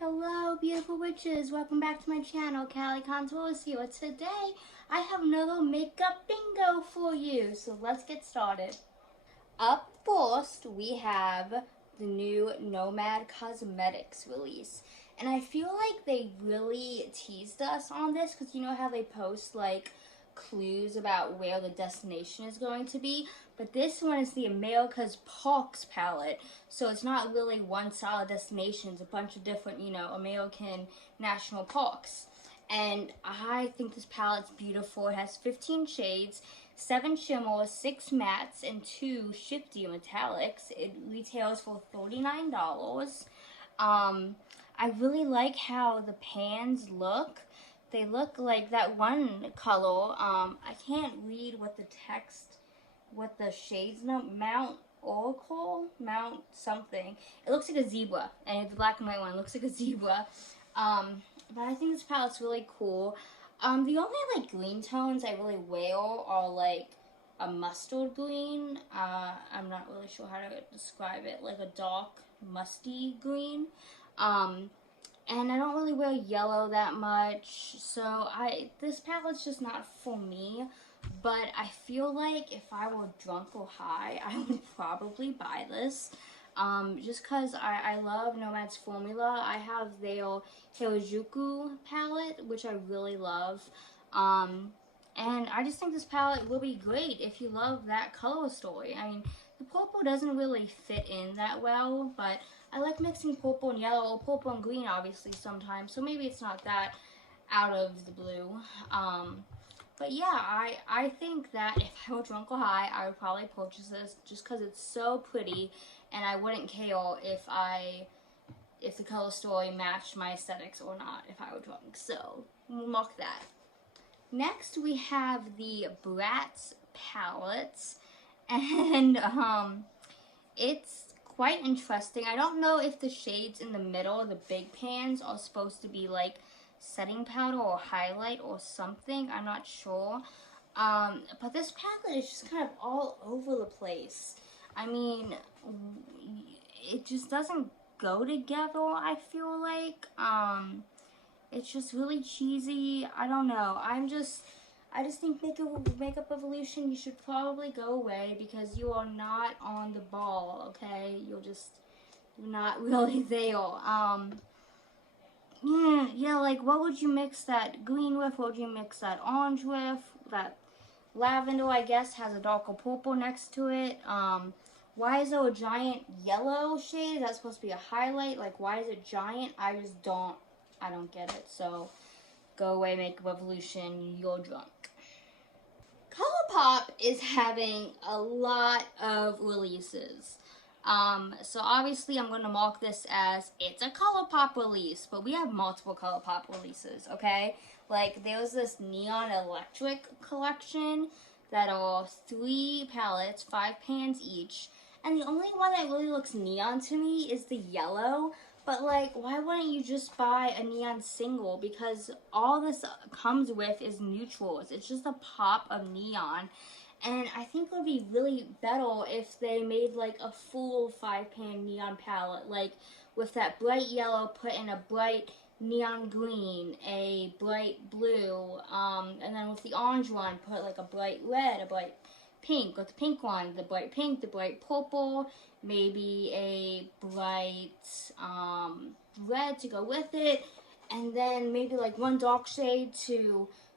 Hello, beautiful witches. Welcome back to my channel, Callie Contours here. Today, I have another makeup bingo for you. So let's get started. Up first, we have the new Nomad Cosmetics release. And I feel like they really teased us on this because you know how they post like clues about where the destination is going to be. But this one is the America's Parks palette. So it's not really one solid destination. It's a bunch of different, American national parks. And I think this palette's beautiful. It has 15 shades, 7 shimmers, 6 mattes, and 2 shifty metallics. It retails for $39. I really like how the pans look. They look like that one color. I can't read what the text, what the shades know. Mount Oracle? Mount something. It looks like a zebra. And the black and white one looks like a zebra. But I think this palette's really cool. The only like green tones I really wear are like a mustard green. I'm not really sure how to describe it. Like a dark musty green. And I don't really wear yellow that much, so this palette's just not for me. But I feel like if I were drunk or high, I would probably buy this. Just because I love Nomad's formula. I have their Harajuku palette, which I really love. And I just think this palette will be great if you love that color story. I mean, the purple doesn't really fit in that well, but I like mixing purple and yellow, or purple and green obviously sometimes, so maybe it's not that out of the blue. But yeah, I think that if I were drunk or high, I would probably purchase this just because it's so pretty, and I wouldn't care if the color story matched my aesthetics or not if I were drunk. So we'll mark that. Next, we have the Bratz palettes, and it's quite interesting. I don't know if the shades in the middle, the big pans, are supposed to be like setting powder or highlight or something. I'm not sure. But this palette is just kind of all over the place. I mean, it just doesn't go together, I feel like. It's just really cheesy. I don't know. I just think Makeup Evolution, you should probably go away because you are not on the ball, okay? You're not really there. Yeah, like what would you mix that green with? What would you mix that orange with? That lavender, I guess, has a darker purple next to it. Why is there a giant yellow shade? That's supposed to be a highlight. Like, why is it giant? I don't get it. So, go away, Makeup Evolution. You're drunk. ColourPop is having a lot of releases. So obviously I'm going to mark this as it's a ColourPop release, but we have multiple ColourPop releases, okay? Like, there's this Neon Electric collection that are 3 palettes, 5 pans each, and the only one that really looks neon to me is the yellow. But like, why wouldn't you just buy a neon single? Because all this comes with is neutrals. It's just a pop of neon. And I think it would be really better if they made like a full 5-pan neon palette. Like with that bright yellow, put in a bright neon green, a bright blue, and then with the orange one, put like a bright red, a bright pink. With the pink one, the bright pink, the bright purple, maybe a bright red to go with it, and then maybe like one dark shade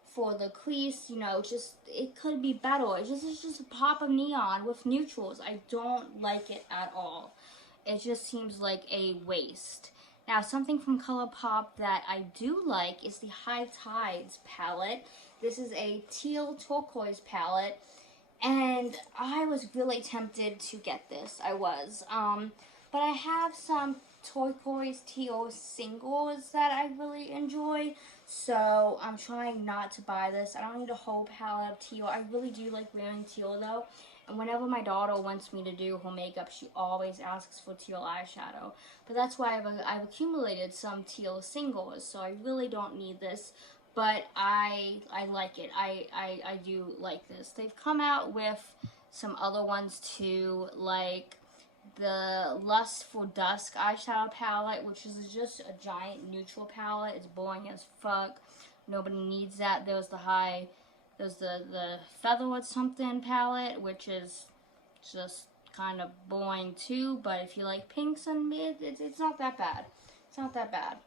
for the crease. It could be better. It's just a pop of neon with neutrals. I don't like it at all. It just seems like a waste. Now, something from ColourPop that I do like is the High Tides palette. This is a teal turquoise palette, and I was really tempted to get this. I was. But I have some turquoise teal singles that I really enjoy, so I'm trying not to buy this. I don't need a whole palette of teal. I really do like wearing teal though, and whenever my daughter wants me to do her makeup, she always asks for teal eyeshadow. But that's why I've accumulated some teal singles, so I really don't need this. But I like it. I do like this. They've come out with some other ones too, like the Lust for Dusk eyeshadow palette, which is just a giant neutral palette. It's boring as fuck. Nobody needs that. There's the Featherwood something palette, which is just kind of boring too. But if you like pinks and it's not that bad. It's not that bad.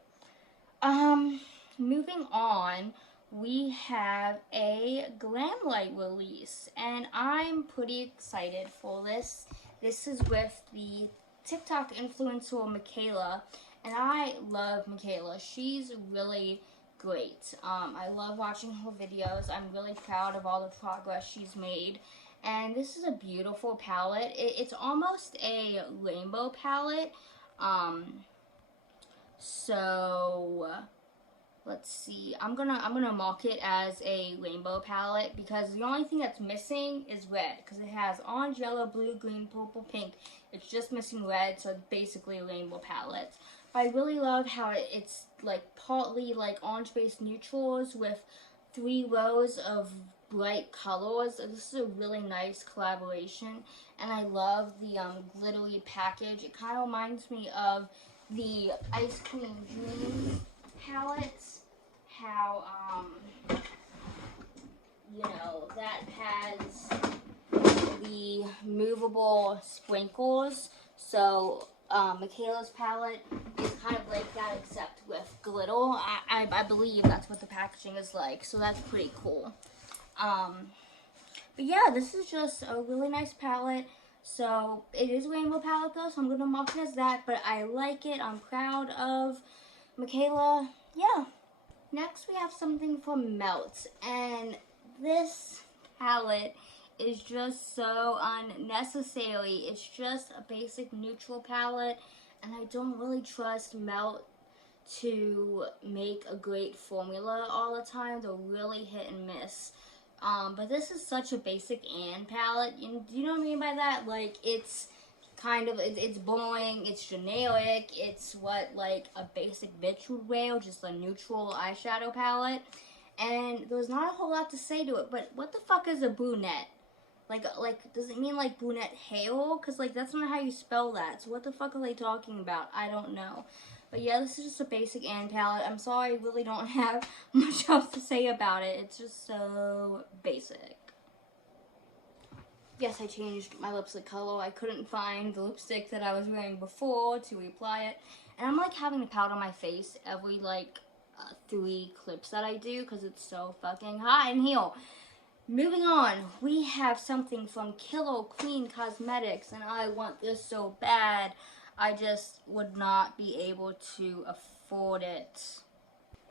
Moving on, we have a Glam Light release, and I'm pretty excited for this. This is with the TikTok influencer Michaela, and I love Michaela. She's really great. I love watching her videos. I'm really proud of all the progress she's made. And this is a beautiful palette. It's almost a rainbow palette. So let's see. I'm gonna mark it as a rainbow palette because the only thing that's missing is red, because it has orange, yellow, blue, green, purple, pink. It's just missing red, so it's basically a rainbow palette. But I really love how it's like partly like orange-based neutrals with 3 rows of bright colors. This is a really nice collaboration, and I love the glittery package. It kind of reminds me of the Ice Cream Dream palettes. How you know, that has the movable sprinkles. So Michaela's palette is kind of like that, except with glitter. I believe that's what the packaging is like, so that's pretty cool. But yeah, this is just a really nice palette. So it is a rainbow palette though, so I'm gonna mark it as that, but I like it. I'm proud of Michaela. Yeah. Next we have something from Melt, and this palette is just so unnecessary. It's just a basic neutral palette, and I don't really trust Melt to make a great formula all the time. They're really hit and miss. But this is such a basic Anne palette. Do you know what I mean by that? Like, it's kind of, it's boring, it's generic, it's what, like, a basic bitch would wear, just a neutral eyeshadow palette. And there's not a whole lot to say to it, but what the fuck is a brunette? Like, does it mean, like, brunette hair? Because, like, that's not how you spell that. So what the fuck are they talking about? I don't know. But yeah, this is just a basic Anne palette. I'm sorry, I really don't have much else to say about it. It's just so basic. Yes, I changed my lipstick color. I couldn't find the lipstick that I was wearing before to reapply it. And I'm like having to powder my face every like 3 clips that I do because it's so fucking hot in here. Moving on, we have something from Killer Queen Cosmetics, and I want this so bad. I just would not be able to afford it.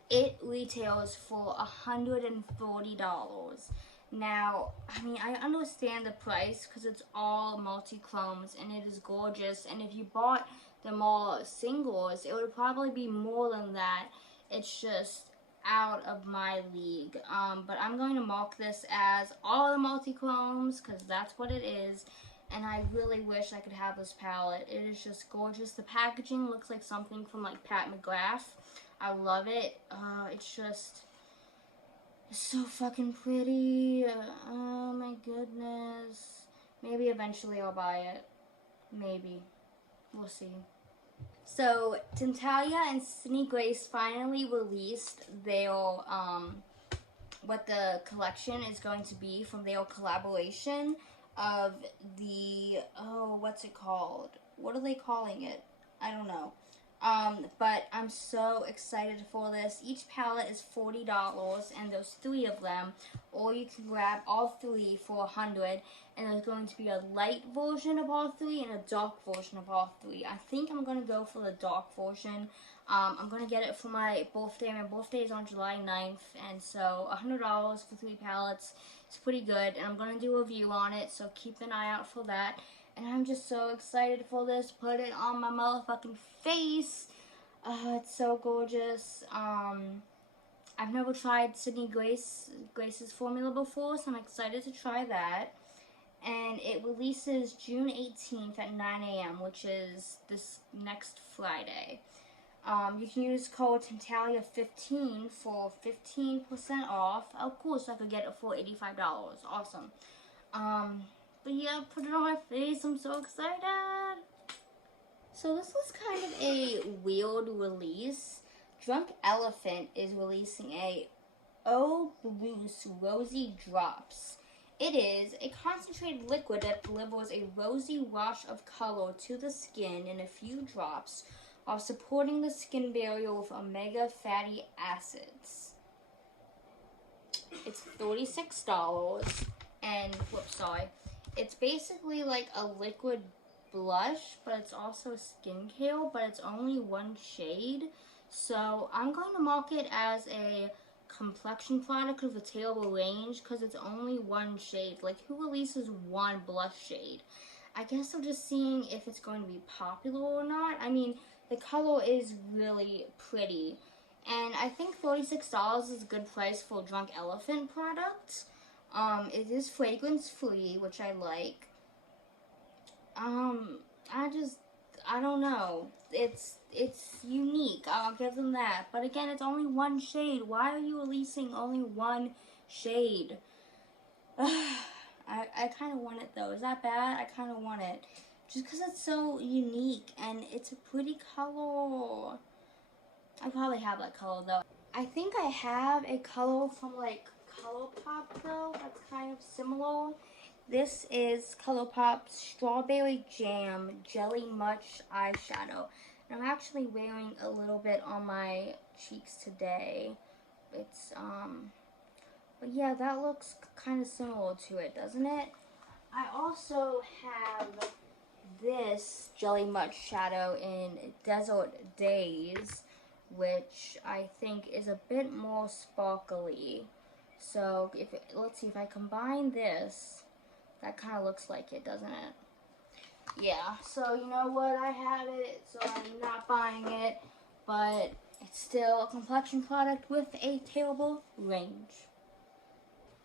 It retails for $140. Now, I mean, I understand the price because it's all multi-chromes and it is gorgeous. And if you bought them all singles, it would probably be more than that. It's just out of my league. But I'm going to mark this as all the multi-chromes because that's what it is. And I really wish I could have this palette. It is just gorgeous. The packaging looks like something from like Pat McGrath. I love it. It's just so fucking pretty. Oh my goodness. Maybe eventually I'll buy it. Maybe. We'll see. So, Tintalia and Sydney Grace finally released their, what the collection is going to be from their collaboration of the, oh, what's it called? What are they calling it? I don't know. But I'm so excited for this. Each palette is $40, and there's 3 of them, or you can grab all 3 for $100. And there's going to be a light version of all 3 and a dark version of all 3. I think I'm gonna go for the dark version. I'm gonna get it for my birthday. My birthday is on July 9th, and so $100 for 3 palettes is pretty good. And I'm gonna do a review on it, so keep an eye out for that. And I'm just so excited for this. Put it on my motherfucking face. It's so gorgeous. I've never tried Sydney Grace's formula before, so I'm excited to try that. And it releases June 18th at 9 a.m., which is this next Friday. You can use code Tintalia15 for 15% off. Of course, I could get it for $85. Awesome. But yeah, put it on my face. I'm so excited. So this is kind of a weird release. Drunk Elephant is releasing a Oh Bruce Rosy Drops. It is a concentrated liquid that delivers a rosy wash of color to the skin in a few drops while supporting the skin barrier with omega fatty acids. It's $36 and, whoops, sorry. It's basically like a liquid blush, but it's also skincare, but it's only one shade. So I'm going to mark it as a complexion product of a terrible range because it's only one shade. Like, who releases one blush shade? I guess I'm just seeing if it's going to be popular or not. I mean, the color is really pretty. And I think $36 is a good price for a Drunk Elephant product. It is fragrance free, which I like. I don't know. It's unique. I'll give them that. But again, it's only one shade. Why are you releasing only one shade? I kind of want it though. Is that bad? I kind of want it. Just because it's so unique and it's a pretty color. I probably have that color though. I think I have a color from like ColourPop though. That's kind of similar. This is ColourPop's Strawberry Jam Jelly Much eyeshadow. And I'm actually wearing a little bit on my cheeks today. It's but yeah, that looks kind of similar to it, doesn't it? I also have this Jelly Much shadow in Desert Days, which I think is a bit more sparkly. So let's see if I combine this, that kind of looks like it, doesn't it? Yeah, so you know what, I have it, so I'm not buying it, but it's still a complexion product with a terrible range.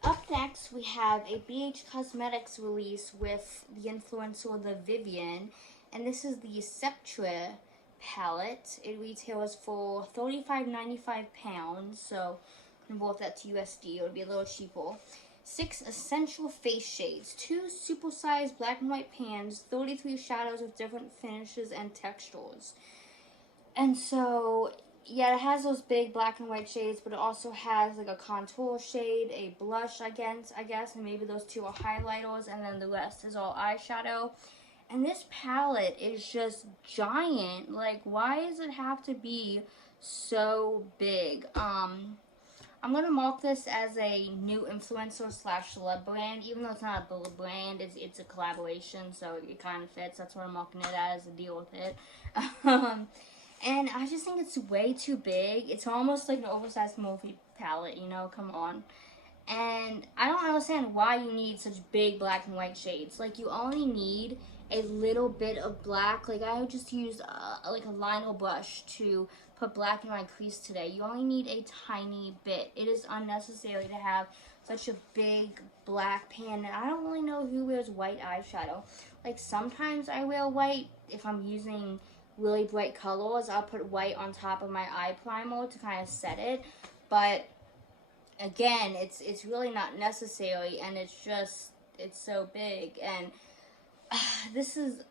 Up next, we have a BH Cosmetics release with the influencer The Vivian, and this is the Sceptre palette. It retails for £35.95, so convert that to USD, it would be a little cheaper. 6 essential face shades, 2 supersized black and white pans, 33 shadows with different finishes and textures. And so, yeah, it has those big black and white shades, but it also has like a contour shade, a blush, I guess, and maybe those 2 are highlighters, and then the rest is all eyeshadow. And this palette is just giant. Like, why does it have to be so big? I'm going to mark this as a new influencer / celeb brand, even though it's not a brand, it's a collaboration, so it kind of fits. That's what I'm marking it as, to deal with it. And I just think it's way too big. It's almost like an oversized movie palette, you know, come on. And I don't understand why you need such big black and white shades. Like, you only need a little bit of black. Like, I just used like a liner brush to put black in my crease today. You only need a tiny bit. It is unnecessary to have such a big black pan. And I don't really know who wears white eyeshadow. Like, sometimes I wear white if I'm using really bright colors. I'll put white on top of my eye primer to kind of set it. But again, it's really not necessary, and it's so big. And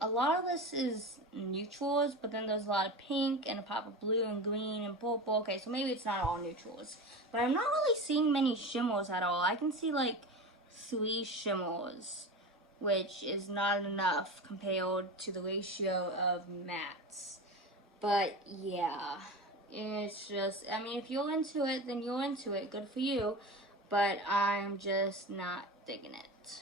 a lot of this is neutrals, but then there's a lot of pink and a pop of blue and green and purple. Okay, so maybe it's not all neutrals, but I'm not really seeing many shimmers at all. I can see like 3 shimmers, which is not enough compared to the ratio of mattes. But yeah, it's just, I mean, if you're into it, then you're into it. Good for you. But I'm just not digging it.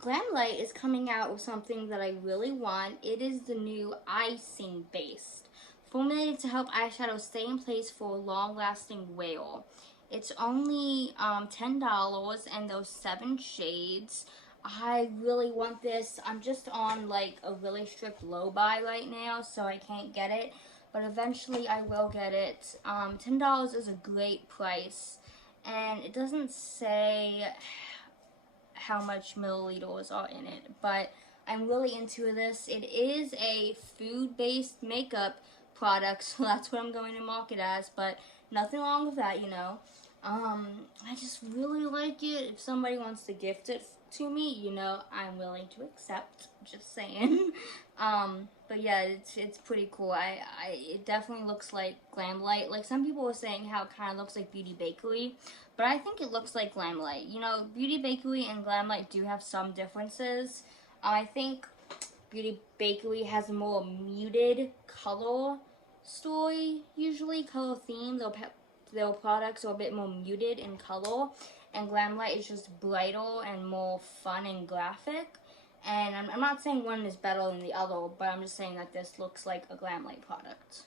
Glamlight is coming out with something that I really want. It is the new icing based, formulated to help eyeshadow stay in place for long-lasting wear. It's only $10, and those 7 shades. I really want this. I'm just on like a really strict low buy right now, so I can't get it. But eventually I will get it. $10 is a great price. And it doesn't say how much milliliters are in it. But I'm really into this. It is a food-based makeup product, so that's what I'm going to mark it as. But nothing wrong with that, you know. I just really like it. If somebody wants to gift it to me, you know, I'm willing to accept. Just saying. But yeah, it's pretty cool. It definitely looks like Glamlight. Like some people were saying how it kind of looks like Beauty Bakery, but I think it looks like Glamlight. You know, Beauty Bakery and Glamlight do have some differences. I think Beauty Bakery has a more muted color story, usually color theme. Their products are a bit more muted in color, and Glamlight is just brighter and more fun and graphic. And I'm not saying one is better than the other, but I'm just saying that this looks like a Glamlight product.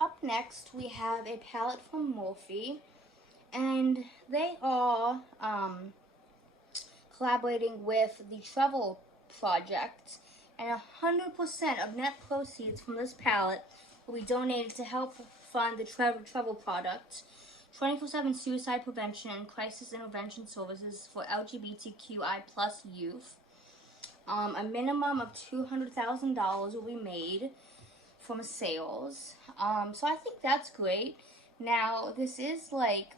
Up next, we have a palette from Morphe, and they are collaborating with the Travel Project, and 100% of net proceeds from this palette will be donated to help fund the Travel Product, 24/7 suicide prevention and crisis intervention services for LGBTQI+ youth. A minimum of $200,000 will be made from sales. So I think that's great. Now, this is like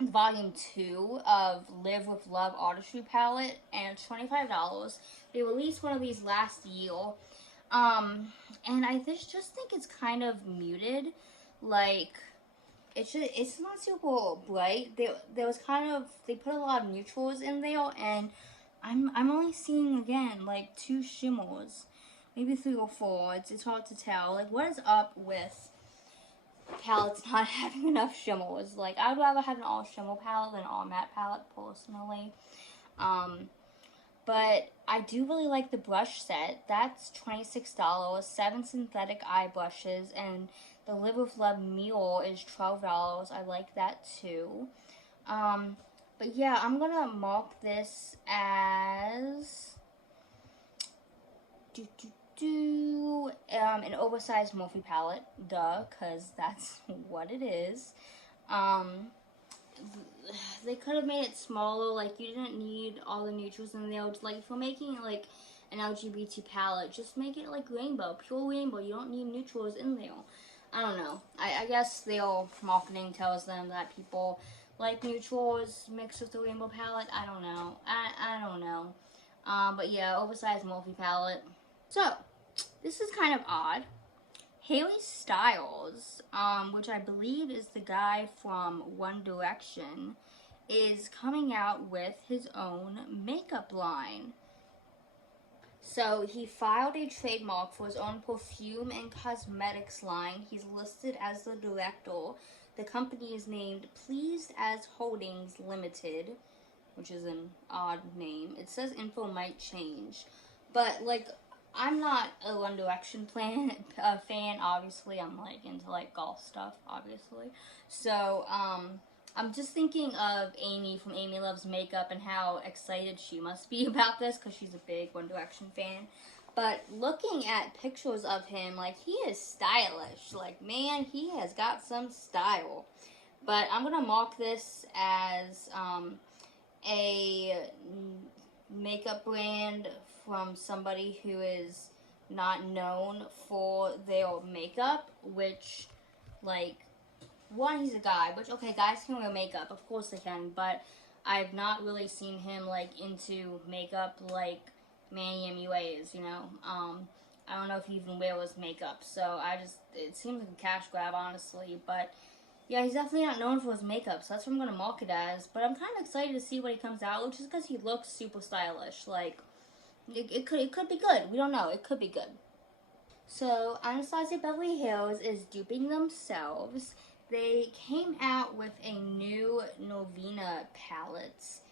volume 2 of Live with Love Artistry palette, and it's $25. They released one of these last year. And I just think it's kind of muted. Like, it's not super bright. There was kind of, they put a lot of neutrals in there, and I'm only seeing, again, like 2 shimmers, maybe 3 or 4. It's hard to tell. Like, what is up with palettes not having enough shimmers? Like, I'd rather have an all shimmer palette than an all matte palette, personally. But I do really like the brush set. That's $26, 7 synthetic eye brushes, and the Live with Love mirror is $12. I like that too. But yeah, I'm gonna mark this as an oversized Morphe palette, duh, because that's what it is. They could have made it smaller. Like, you didn't need all the neutrals in there. Like, if you're making like an LGBT palette, just make it like rainbow, pure rainbow. You don't need neutrals in there. I don't know. I guess their marketing tells them that people like neutrals mixed with the rainbow palette. I don't know. I don't know. But yeah, oversized Morphe palette. So, this is kind of odd. Harry Styles, which I believe is the guy from One Direction, is coming out with his own makeup line. So he filed a trademark for his own perfume and cosmetics line. He's listed as the director. The company is named Pleased As Holdings Limited, which is an odd name. It says info might change, but like, I'm not a One Direction fan, obviously. I'm like into like golf stuff, obviously. So, I'm just thinking of Amy from Amy Loves Makeup and how excited she must be about this, because she's a big One Direction fan. But looking at pictures of him, like, he is stylish. Like, man, he has got some style. But I'm gonna mark this as a makeup brand from somebody who is not known for their makeup, which, like, one, he's a guy, which, okay, guys can wear makeup, of course they can, but I've not really seen him, like, into makeup like Manny MUA is, you know. I don't know if he even wears makeup, so it seems like a cash grab, honestly, but yeah, he's definitely not known for his makeup, so that's what I'm going to mark it as, but I'm kind of excited to see what he comes out with, just because he looks super stylish. Like, it could be good. We don't know. It could be good. So, Anastasia Beverly Hills is duping themselves. They came out with a new Novena palette.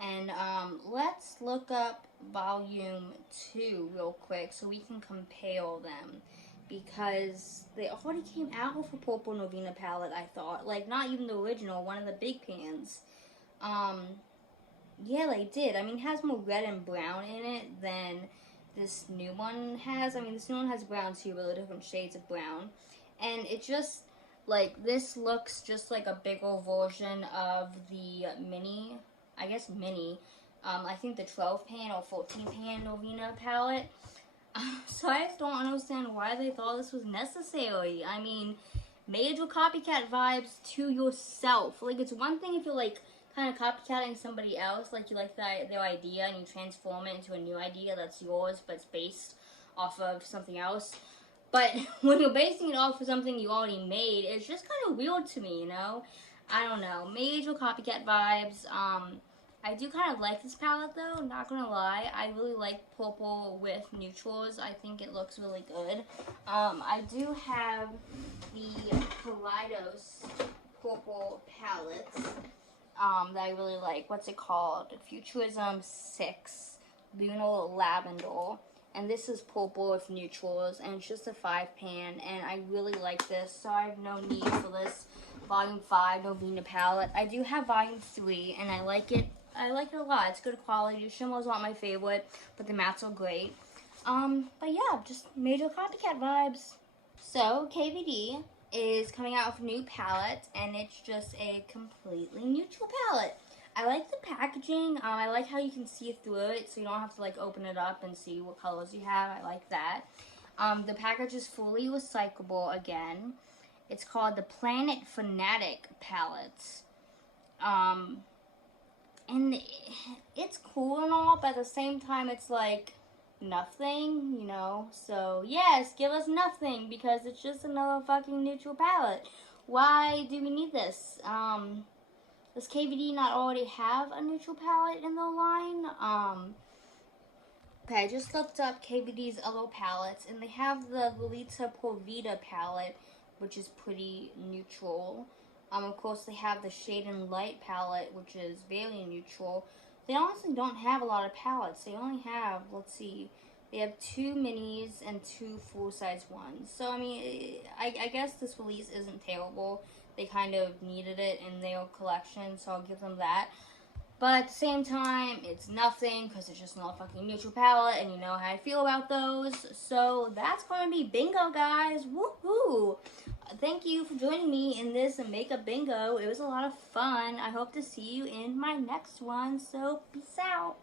And let's look up volume 2 real quick so we can compare them. Because they already came out with a purple Novena palette, I thought. Like, not even the original, one of the big pans. Yeah, they did. I mean, it has more red and brown in it than this new one has. I mean, this new one has brown too, but they're different shades of brown. And it just, like, this looks just like a bigger version of the mini, I guess mini, I think the 12 pan or 14 pan Novena palette. So I just don't understand why they thought this was necessary. I mean, major copycat vibes to yourself. Like, it's one thing if you're, like, kind of copycatting somebody else, like you like their idea and you transform it into a new idea that's yours, but it's based off of something else. But when you're basing it off of something you already made, it's just kind of weird to me, you know? I don't know. Major copycat vibes. I do kind of like this palette though, not gonna lie. I really like purple with neutrals. I think it looks really good. I do have the Kaleidos purple palettes that I really like. What's it called? Futurism 6 Lunar Lavender. And this is purple with neutrals, and it's just a 5-pan, and I really like this, so I have no need for this Volume 5 Novena palette. I do have Volume 3, and I like it. I like it a lot. It's good quality. Shimmer's not my favorite, but the mattes are great. But yeah, just major copycat vibes. So, KVD is coming out with a new palette, and it's just a completely neutral palette. I like the packaging. I like how you can see through it, so you don't have to like open it up and see what colors you have. I like that. The package is fully recyclable again. It's called the Planet Fanatic palette. And it's cool and all, but at the same time, it's like nothing, you know? So, yes, give us nothing, because it's just another fucking neutral palette. Why do we need this? Does KVD not already have a neutral palette in their line? Okay, I just looked up KVD's other palettes, and they have the Lolita Porvita palette, which is pretty neutral. Of course, they have the Shade and Light palette, which is very neutral. They honestly don't have a lot of palettes. They only have, let's see, they have 2 minis and 2 full-size ones. So, I mean, I guess this release isn't terrible. They kind of needed it in their collection, so I'll give them that. But at the same time, it's nothing, because it's just not a fucking neutral palette, and you know how I feel about those. So that's going to be bingo, guys. Woohoo! Thank you for joining me in this makeup bingo. It was a lot of fun. I hope to see you in my next one, so peace out.